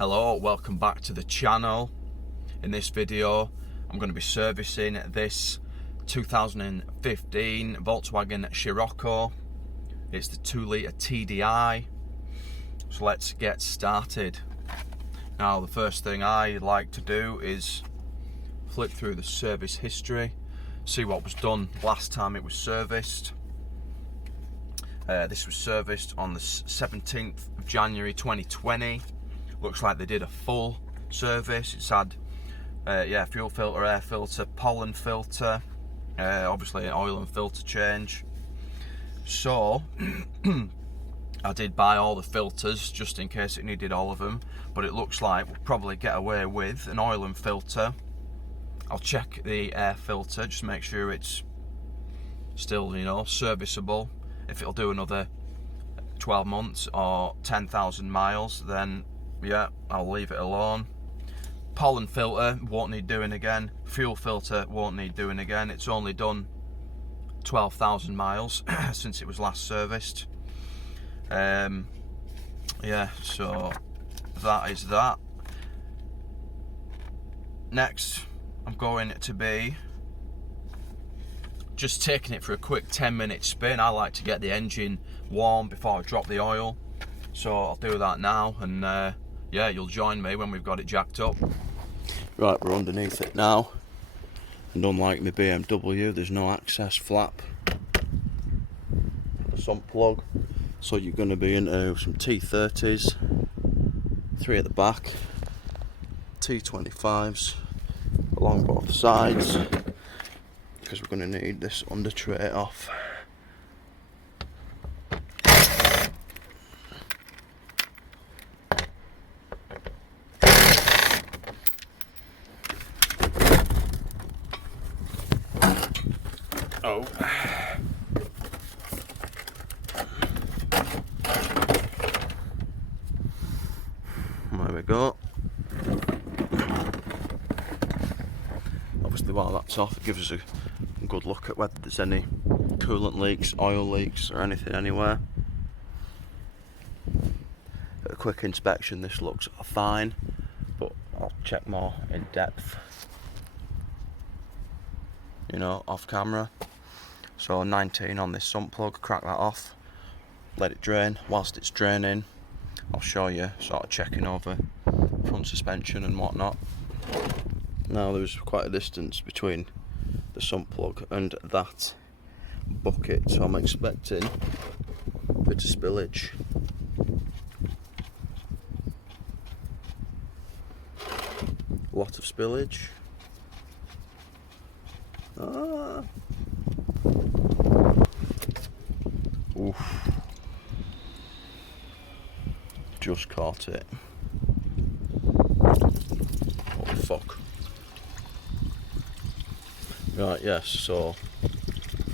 Hello, welcome back to the channel. In this video I'm going to be servicing this 2015 Volkswagen Scirocco. It's the 2-litre TDi. So let's get started. Now the first thing I like to do is flip through the service history, see what was done last time it was serviced. This was serviced on the 17th of January 2020. Looks like they did a full service. It's had fuel filter, air filter, pollen filter, obviously an oil and filter change. So I did buy all the filters just in case it needed all of them, but it looks like we'll probably get away with an oil and filter. I'll check the air filter, just make sure it's still, serviceable. If it'll do another 12 months or 10,000 miles, then yeah, I'll leave it alone. Pollen filter won't need doing again. Fuel filter won't need doing again. It's only done 12,000 miles since it was last serviced. So that is that. Next, I'm going to be just taking it for a quick 10-minute spin. I like to get the engine warm before I drop the oil, so I'll do that now, and yeah, you'll join me when we've got it jacked up. Right, we're underneath it now, and unlike my BMW, there's no access flap for the sump plug, so you're going to be into some T30s, 3 at the back, T25s along both sides, because we're going to need this under tray off. Oh. There we go. Obviously while that's off, it gives us a good look at whether there's any coolant leaks, oil leaks or anything anywhere. At a quick inspection this looks fine, but I'll check more in depth, off camera. So 19 on this sump plug, crack that off, let it drain. Whilst it's draining, I'll show you sort of checking over front suspension and whatnot. Now there's quite a distance between the sump plug and that bucket, so I'm expecting a bit of spillage. A lot of spillage. Oof. Just caught it. Oh fuck. Right, yes, so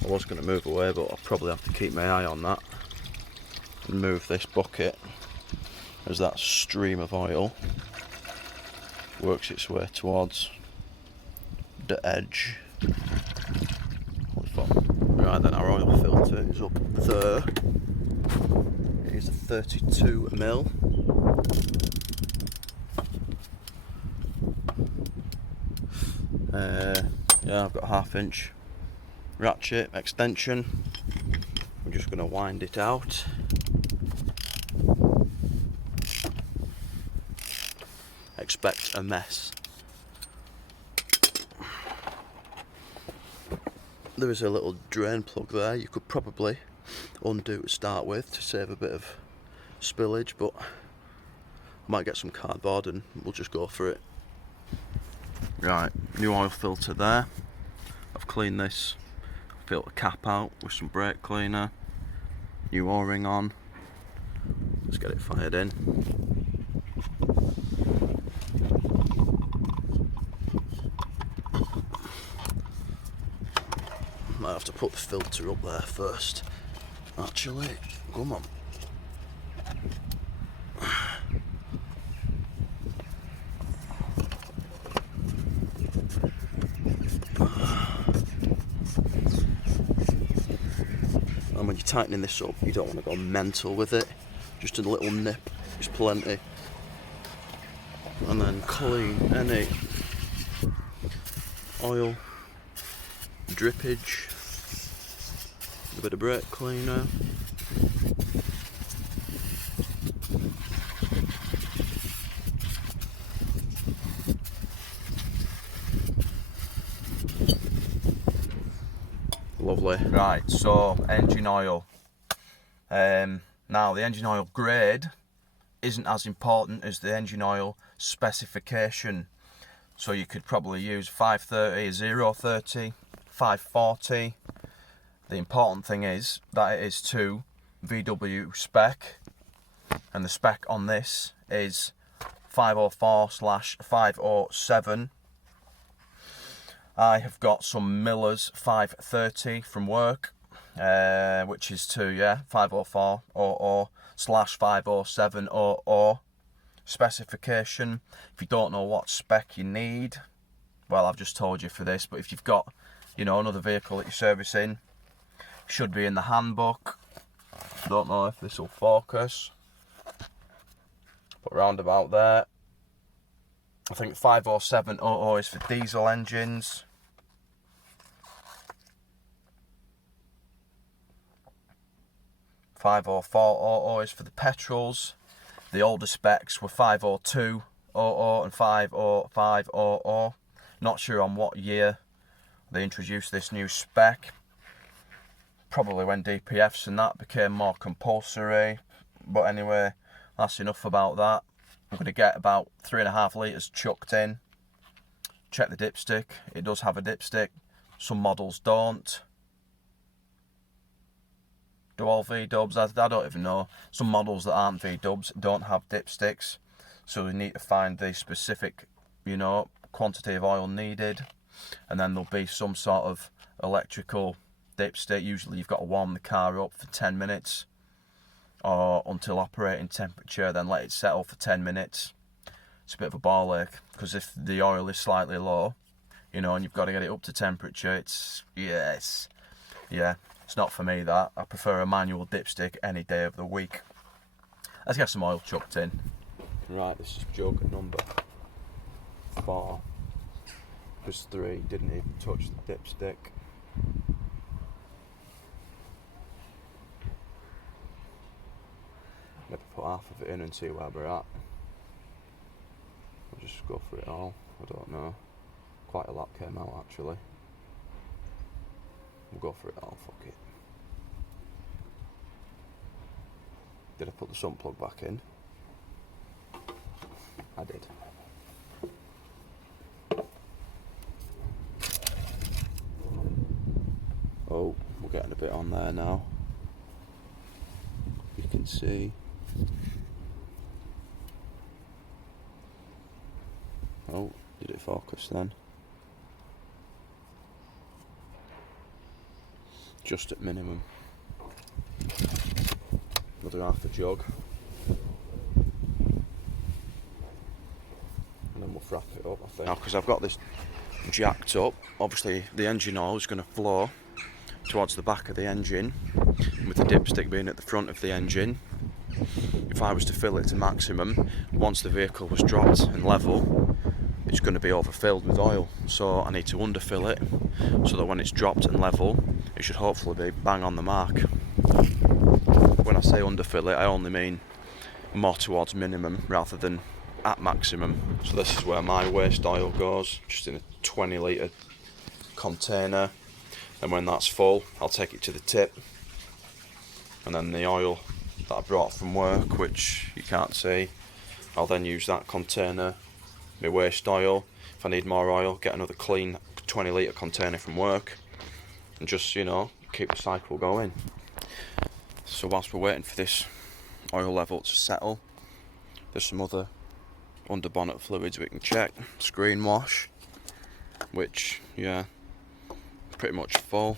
I was going to move away, but I'll probably have to keep my eye on that and move this bucket as that stream of oil works its way towards the edge. Holy fuck. Right then, our oil filter is up there. It is a 32mm. Yeah, I've got a 1/2 inch ratchet extension. I'm just going to wind it out. Expect a mess. There is a little drain plug there you could probably undo to start with to save a bit of spillage, but I might get some cardboard and we'll just go for it. Right, new oil filter there. I've cleaned this filter cap out with some brake cleaner. New O-ring on. Let's get it fired in. Might have to put the filter up there first. Actually, come on. And when you're tightening this up, you don't want to go mental with it. Just a little nip is plenty. and then clean any oil drippage, a bit of brake cleaner. Lovely. Right, so engine oil. Now the engine oil grade isn't as important as the engine oil specification. So you could probably use 530, 030, 540. The important thing is that it is to VW spec, and the spec on this is 504/507. I have got some Miller's 530 from work, which is to 504/507 specification. If you don't know what spec you need, well, I've just told you for this, but if you've got, another vehicle that you're servicing, should be in the handbook. Don't know if this will focus, but round about there. I think 507/00 is for diesel engines. .504/00 is for the petrols. The older specs were 502/00 and 505/00. Not sure on what year they introduced this new spec. Probably when DPFs and that became more compulsory. But anyway, that's enough about that. I'm going to get about 3.5 litres chucked in. Check the dipstick. It does have a dipstick. Some models don't. Do all V-dubs? I don't even know. Some models that aren't V-dubs don't have dipsticks. So we need to find the specific, quantity of oil needed. And then there'll be some sort of electrical dipstick. Usually you've got to warm the car up for 10 minutes. Or until operating temperature, then let it settle for 10 minutes. It's a bit of a ball ache, because if the oil is slightly low, and you've got to get it up to temperature, it's not for me, that. I prefer a manual dipstick any day of the week. Let's get some oil chucked in. Right, this is jug number 4. Because 3 didn't even touch the dipstick. Maybe put half of it in and see where we're at. I'll just go for it all. I don't know. Quite a lot came out actually. We'll go for it all, fuck it. Did I put the sump plug back in? I did. Oh, we're getting a bit on there now. You can see. Oh, did it focus then? Just at minimum. Another half a jug. And then we'll wrap it up, I think. Now, because I've got this jacked up, obviously the engine oil is going to flow towards the back of the engine, with the dipstick being at the front of the engine. If I was to fill it to maximum, once the vehicle was dropped and level, it's going to be overfilled with oil. So I need to underfill it, so that when it's dropped and level, it should hopefully be bang on the mark. When I say underfill it, I only mean more towards minimum rather than at maximum. So this is where my waste oil goes, just in a 20 litre container. And when that's full, I'll take it to the tip. And then the oil that I brought from work, which you can't see, I'll then use that container, my waste oil. If I need more oil, get another clean 20 litre container from work, and just, keep the cycle going. So whilst we're waiting for this oil level to settle, there's some other under bonnet fluids we can check. Screen wash, which, pretty much full.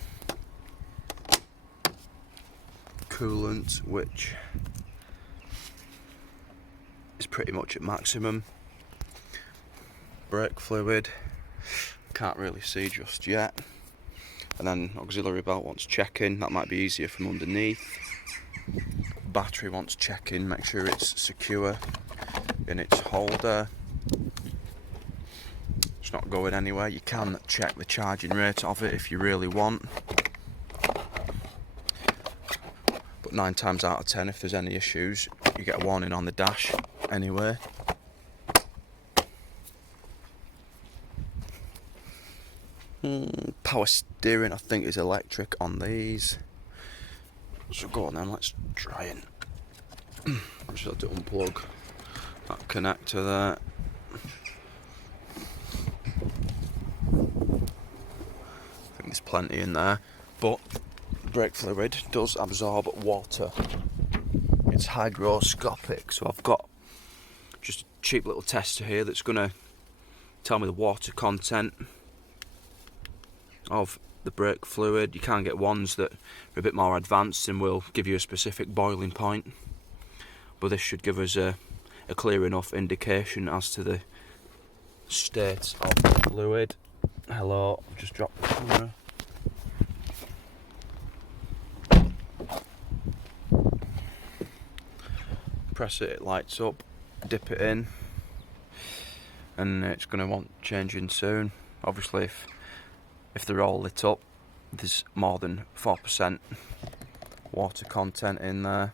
Coolant, which is pretty much at maximum. Brake fluid, can't really see just yet. And then auxiliary belt wants checking, that might be easier from underneath. Battery wants checking, make sure it's secure in its holder. It's not going anywhere. You can check the charging rate of it if you really want. But 9 times out of 10, if there's any issues, you get a warning on the dash anyway. Power steering, I think, is electric on these. So go on then, let's try it. I just have to unplug that connector there. I think there's plenty in there, but brake fluid does absorb water. It's hygroscopic, so I've got just a cheap little tester here that's going to tell me the water content of the brake fluid. You can get ones that are a bit more advanced and will give you a specific boiling point, but this should give us a clear enough indication as to the state of the fluid. Hello, I've just dropped the camera. Press it, it lights up, dip it in, and it's going to want changing soon. Obviously if they're all lit up, there's more than 4% water content in there.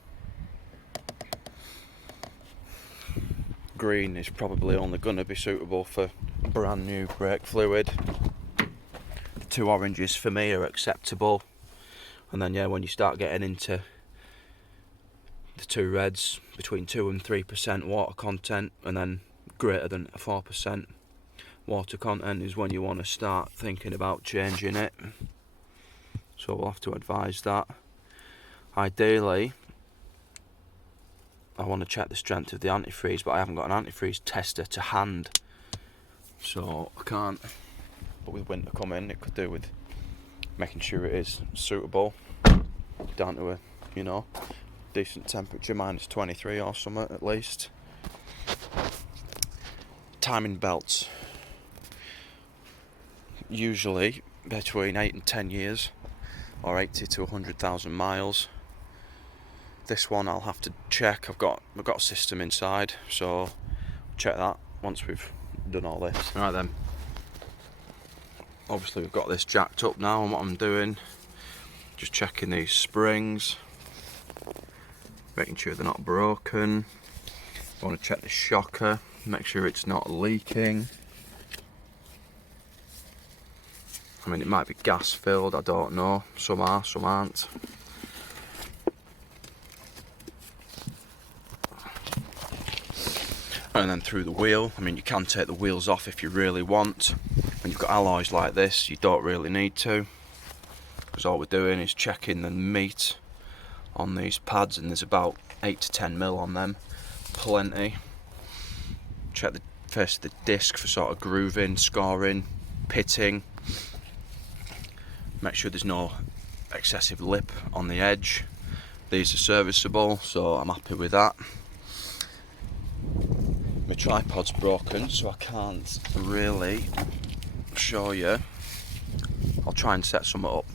Green is probably only going to be suitable for brand new brake fluid. The 2 oranges for me are acceptable, and then yeah, when you start getting into the 2 reds, between 2 and 3% water content, and then greater than 4% water content is when you want to start thinking about changing it. So we'll have to advise that. Ideally, I want to check the strength of the antifreeze, but I haven't got an antifreeze tester to hand, so I can't. But with winter coming, it could do with making sure it is suitable down to a, you know, decent temperature, -23 or something at least. Timing belts, usually between 8 and 10 years, or 80 to 100,000 miles. This one I'll have to check. I've got a system inside, so I'll check that once we've done all this. Right then, obviously we've got this jacked up now, and what I'm doing, just checking these springs, making sure they're not broken. I want to check the shocker, make sure it's not leaking. I mean, it might be gas filled, I don't know. Some are, some aren't. And then through the wheel, I mean, you can take the wheels off if you really want. When you've got alloys like this, you don't really need to, because all we're doing is checking the meat on these pads, and there's about 8 to 10 mil on them, plenty. Check the face of the disc for sort of grooving, scoring, pitting. Make sure there's no excessive lip on the edge. These are serviceable, so I'm happy with that. My tripod's broken, so I can't really show you. I'll try and set some up.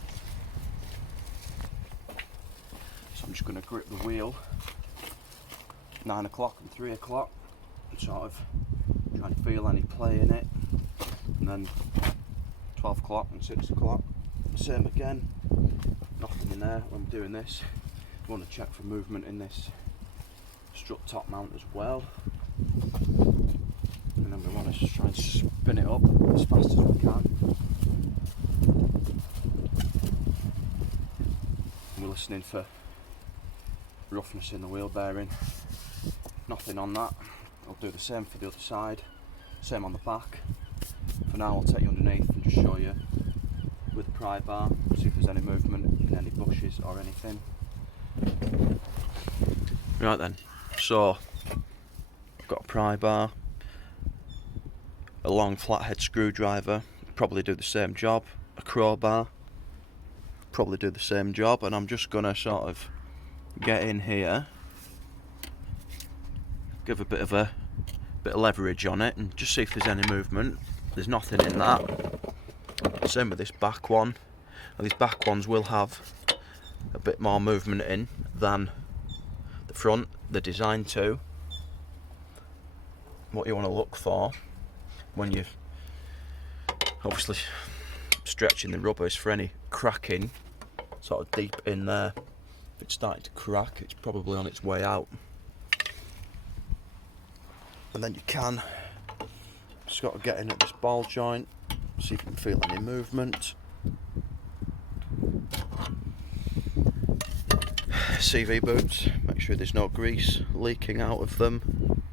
So I'm just going to grip the wheel 9 o'clock and 3 o'clock and sort of try and feel any play in it, and then 12 o'clock and 6 o'clock, same again. Nothing in there. When I'm doing this, I want to check for movement in this strut top mount as well. And then we want to just try and spin it up as fast as we can. And we're listening for roughness in the wheel bearing. Nothing on that. I'll do the same for the other side. Same on the back. For now, I'll take you underneath and just show you with the pry bar, see if there's any movement in any bushes or anything. Right then, so I've got a pry bar, a long flathead screwdriver, probably do the same job, a crowbar, probably do the same job, and I'm just going to sort of get in here, give a bit of leverage on it, and just see if there's any movement. There's nothing in that. Same with this back one. Now, these back ones will have a bit more movement in than the front. They're designed to. What you want to look for when you're Obviously stretching the rubbers for any cracking sort of deep in there. If it's starting to crack, it's probably on its way out. And then you can just got to get in at this ball joint, see if you can feel any movement. CV boots, make sure there's no grease leaking out of them.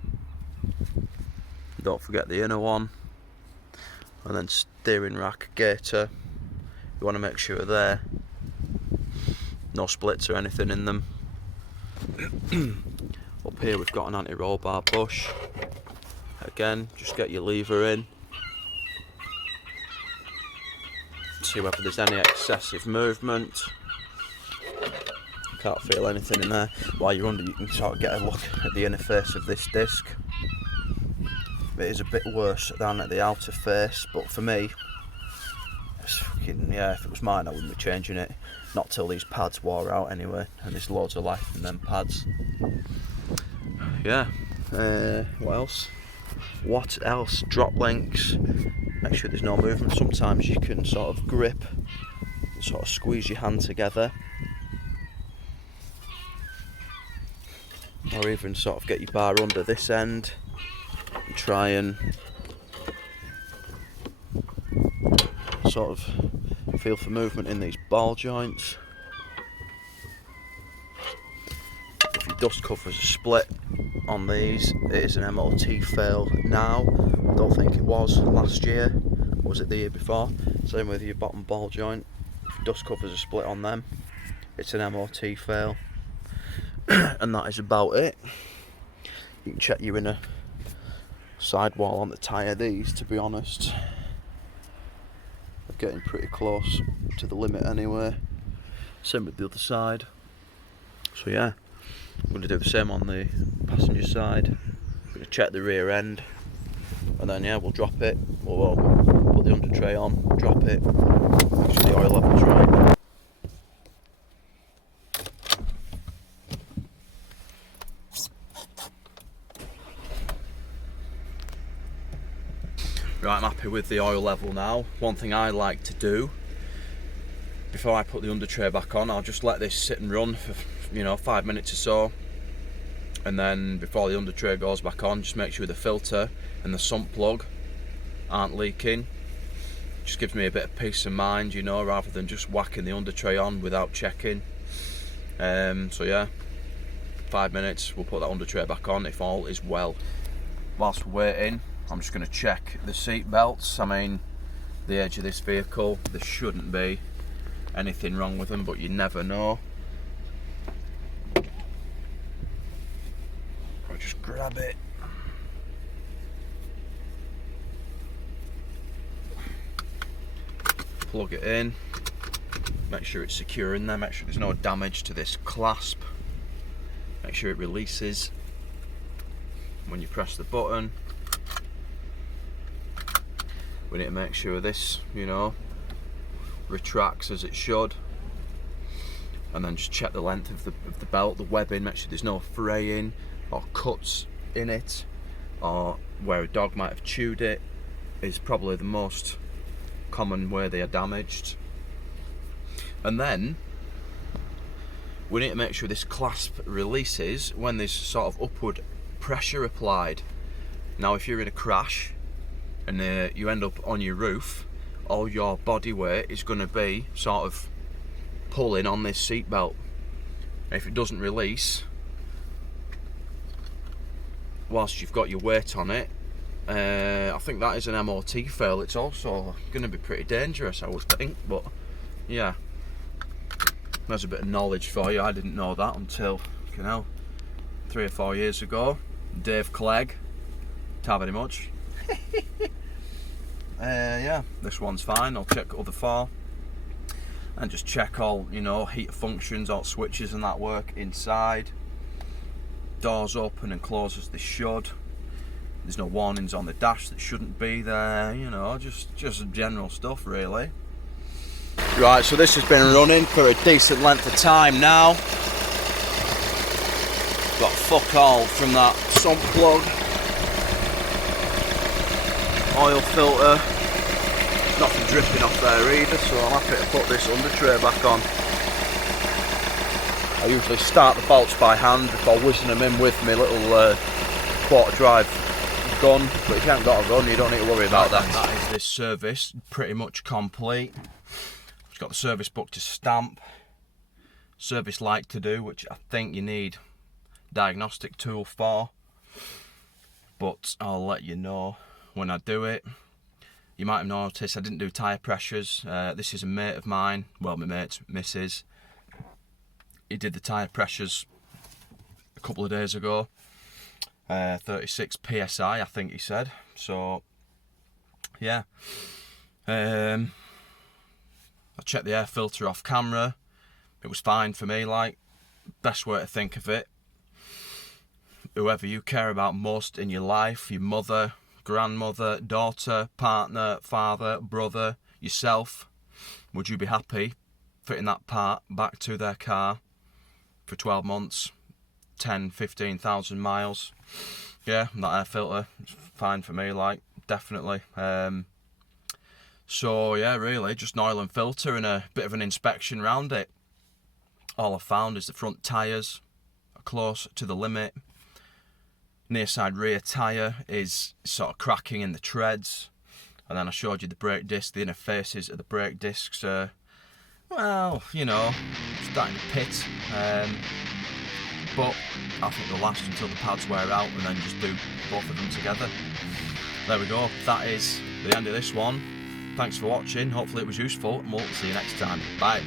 Don't forget the inner one. And then steering rack gaiter, you want to make sure there no splits or anything in them. Up here we've got an anti-roll bar bush. Again, just get your lever in, see whether there's any excessive movement. Can't feel anything in there. While you're under, you can sort of get a look at the inner face of this disc. It is a bit worse than at the outer face, but for me, it's fucking, yeah, if it was mine I wouldn't be changing it. Not till these pads wore out anyway, and there's loads of life in them pads. Yeah, what else? What else? Drop links, make sure there's no movement. Sometimes you can sort of grip and sort of squeeze your hand together, or even sort of get your bar under this end and try and sort of feel for movement in these ball joints. If your dust covers are split on these, it is an MOT fail now. I don't think it was last year, or was it the year before? Same with your bottom ball joint. If your dust covers are split on them, it's an MOT fail. And that is about it. You can check your inner sidewall on the tyre. These, to be honest, are getting pretty close to the limit anyway. Same with the other side. So yeah, I'm going to do the same on the passenger side. I'm going to check the rear end, and then yeah, we'll drop it. We'll put the under tray on, drop it, make sure the oil level's right. Right, I'm happy with the oil level now. One thing I like to do before I put the under tray back on, I'll just let this sit and run for 5 minutes or so, and then before the under tray goes back on, just make sure the filter and the sump plug aren't leaking. Just gives me a bit of peace of mind, rather than just whacking the under tray on without checking. So yeah, 5 minutes, we'll put that under tray back on if all is well. Whilst we're waiting, I'm just going to check the seat belts. I mean, the age of this vehicle, there shouldn't be anything wrong with them, but you never know. I'll just grab it. Plug it in. Make sure it's secure in there. Make sure there's no damage to this clasp. Make sure it releases when you press the button. We need to make sure this, retracts as it should, and then just check the length of the belt, the webbing, make sure there's no fraying or cuts in it, or where a dog might have chewed it is probably the most common way they are damaged. And then we need to make sure this clasp releases when there's sort of upward pressure applied. Now if you're in a crash and you end up on your roof, all your body weight is going to be sort of pulling on this seat belt. If it doesn't release whilst you've got your weight on it, I think that is an MOT fail. It's also going to be pretty dangerous, I would think, but yeah, there's a bit of knowledge for you. I didn't know that until 3 or 4 years ago. Dave Clegg, don't have any much. Yeah, this one's fine. I'll check other 4 and just check all heater functions, all switches and that work inside. Doors open and close as they should. There's no warnings on the dash that shouldn't be there, just general stuff really. Right, so this has been running for a decent length of time now. Got fuck all from that sump plug, oil filter, nothing dripping off there either, so I'm happy to put this under tray back on. I usually start the bolts by hand before whizzing them in with my little quarter drive gun, but if you haven't got a gun, you don't need to worry about that. That is this service, pretty much complete. It's got the service book to stamp, service light to do, which I think you need diagnostic tool for, but I'll let you know when I do it. You might have noticed I didn't do tyre pressures. This is a mate of mine, well, my mate's missus. He did the tyre pressures a couple of days ago. 36 psi, I think he said. So yeah, I checked the air filter off camera. It was fine for me. Like, best way to think of it, whoever you care about most in your life, your mother, grandmother, daughter, partner, father, brother, yourself, would you be happy fitting that part back to their car for 12 months, 10,000-15,000 miles? Yeah, that air filter is fine for me, like, definitely. So yeah, really just an oil and filter and a bit of an inspection round it. All I found is the front tyres are close to the limit. Near side rear tyre is sort of cracking in the treads, and then I showed you the brake disc. The inner faces of the brake discs are, well, you know, starting to pit, but I think they'll last until the pads wear out and then just do both of them together. There we go, that is the end of this one. Thanks for watching, hopefully it was useful, and we'll see you next time. Bye.